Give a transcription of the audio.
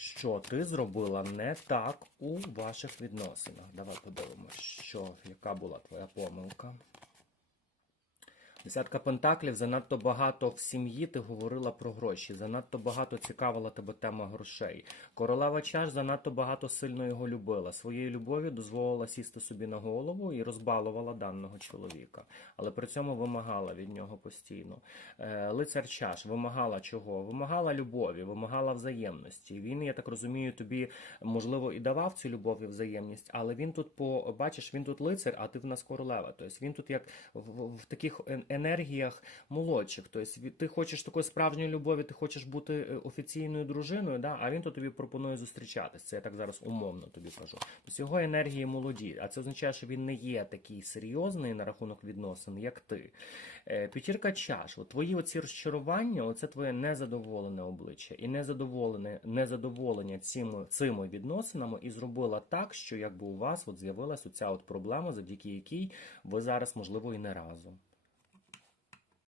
що ти зробила не так у ваших відносинах. Давай подивимося, що, яка була твоя помилка. Десятка пентаклів занадто багато в сім'ї ти говорила про гроші, занадто багато цікавила тебе тема грошей. Королева чаш занадто багато сильно його любила. Своєю любов'ю дозволила сісти собі на голову і розбалувала даного чоловіка, але при цьому вимагала від нього постійно. Е, Лицар чаш вимагала чого? Вимагала любові, вимагала взаємності. Він, я так розумію, тобі можливо і давав цю любов і взаємність, але він тут по бачиш, він тут лицар, а ти в нас королева. Тобто він тут як в, в, в таких ен- енергіях молодших. Тобто ти хочеш такої справжньої любові, ти хочеш бути е, офіційною дружиною, да? а він тут тобі пропонує зустрічатися. Це я так зараз умовно тобі кажу. Тобто його енергії молоді, а це означає, що він не є такий серйозний на рахунок відносин, як ти. Е, П'ятірка чаш, от твої оці розчарування, оце твоє незадоволене обличчя і незадоволене незадоволення цими, цими відносинами, і зробила так, що якби у вас от з'явилася оця от проблема, завдяки якій ви зараз, можливо, і не разом.